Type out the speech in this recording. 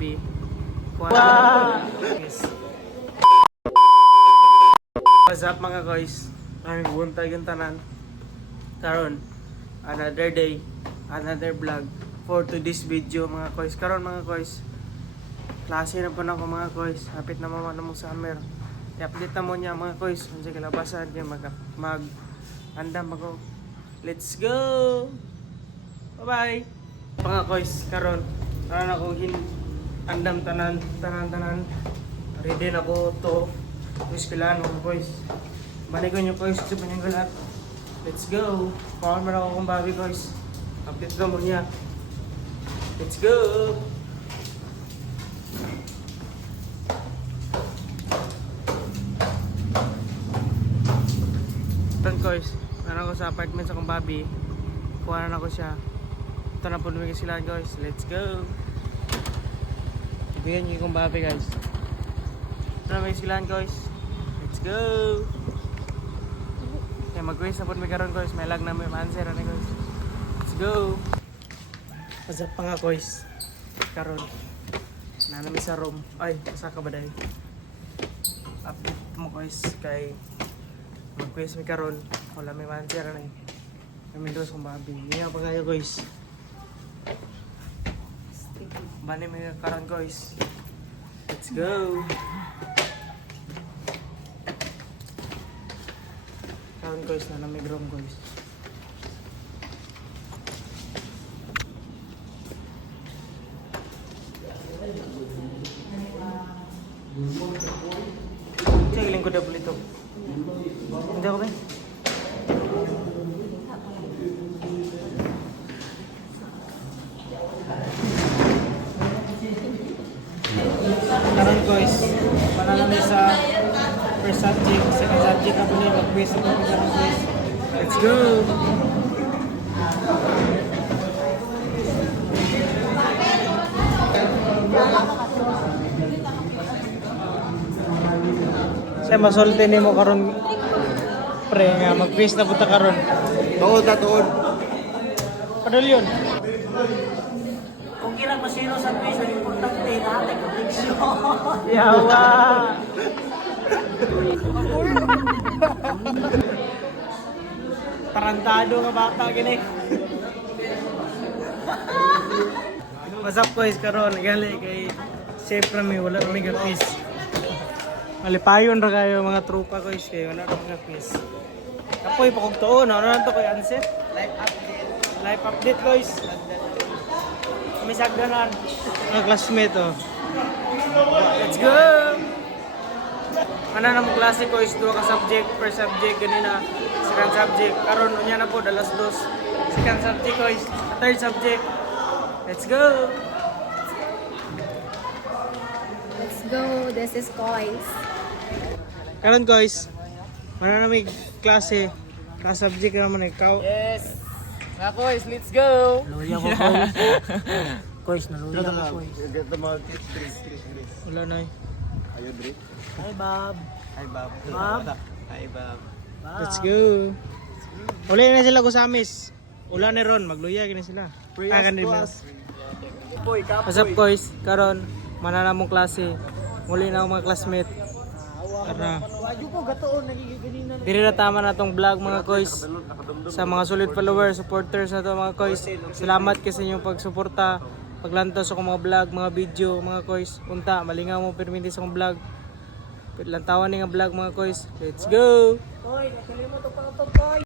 Babi. Wow! Yes. What's up mga koys? Ay, buntag yung tanan. Karon, another day, another vlog for today's video mga koys. Karon mga koys, klase na po na ako mga koys. Hapit na naman mong summer. I-update na mo niya mga koys. Kung sa kalabasan, andam ako. Let's go! Bye-bye! Mga koys, karon, ako andam tanan. Ready na ko to. Wispilan mga koys. Balik ko nyo koys sa panyagulat. Let's go! Pakal mo na ako kung babi koys. Update na mo niya. Let's go! Ito koys. Naran ko sa apartment sa kong babi. Kuha na ako siya. Ito na po lumigay sila guys. Let's go! Ibigyan nyo yung kong babi guys. Ito na may silan guys. Let's go! Okay, mag-quiz na po may karon guys. May lag na may answer na guys. Let's go! Pasap pa nga guys. Karon. Nanami sa room. Ay, masa ka ba dahil? Update mo guys kay mag-quiz may karon. Wala may answer na eh. Kami dos kong babi. Hindi pa kayo guys. Bani may karon guys. Let's go! Karon guys na may room guys. Sige, ko double ito. Hindi ako ba? Karon guys, panalo sa first subject, second subject na po niya mag-quiz na po karon guys. Let's go! Say masulti nimo karon pre nga mag-quiz na punta karon. Tuod na tuod. Padol yun. Kung kirang masino sa quiz, ang importante natin prediction. Yawa! Tarantado nga bata gini. What's up guys karon gali kay siyempre may wala kami quiz. Malipayon ra kayo mga tropa guys kay wala ra mga quiz. Kapoy pa kog tuon ano na to kay answer? Live update guys. Kami sagdanan mga classmate oh. Let's go! Ano na mo klase ko is 2 ka subject per subject ganina. Second subject karon unya na po dalas 2. Second subject ko is third subject. Let's go! Let's go. This is Kois. Karon guys, mana na may klase ka subject naman ikaw. Yes! Mga boys, let's go! Luya ko guys. Guys, naluya ko guys. Get the mountain trees. Wala na eh. Ayaw, Dre. Hi, Bob. Hi, Bob. Bob. Hi, Bob. Let's go. Uli na sila Gusamis. Ulan ni Ron, magluya gini sila. Akan din. Boy, kapoy. What's up guys? Karon mananamong klase. Muli na ako mga classmate. Tara. Wadyo ko, gatoon, nagigiganina. Diri na tama na tong vlog mga koys. Sa mga solid followers, supporters na to mga koys. Salamat kasi inyong pagsuporta. Paglantaw sa akong mga vlog, mga video, mga koys. Unta, malingaw mo perminti sa akong vlog. Lantawan ni nga vlog mga koys. Let's go! Boy, nakalimot ang pangtong, boy.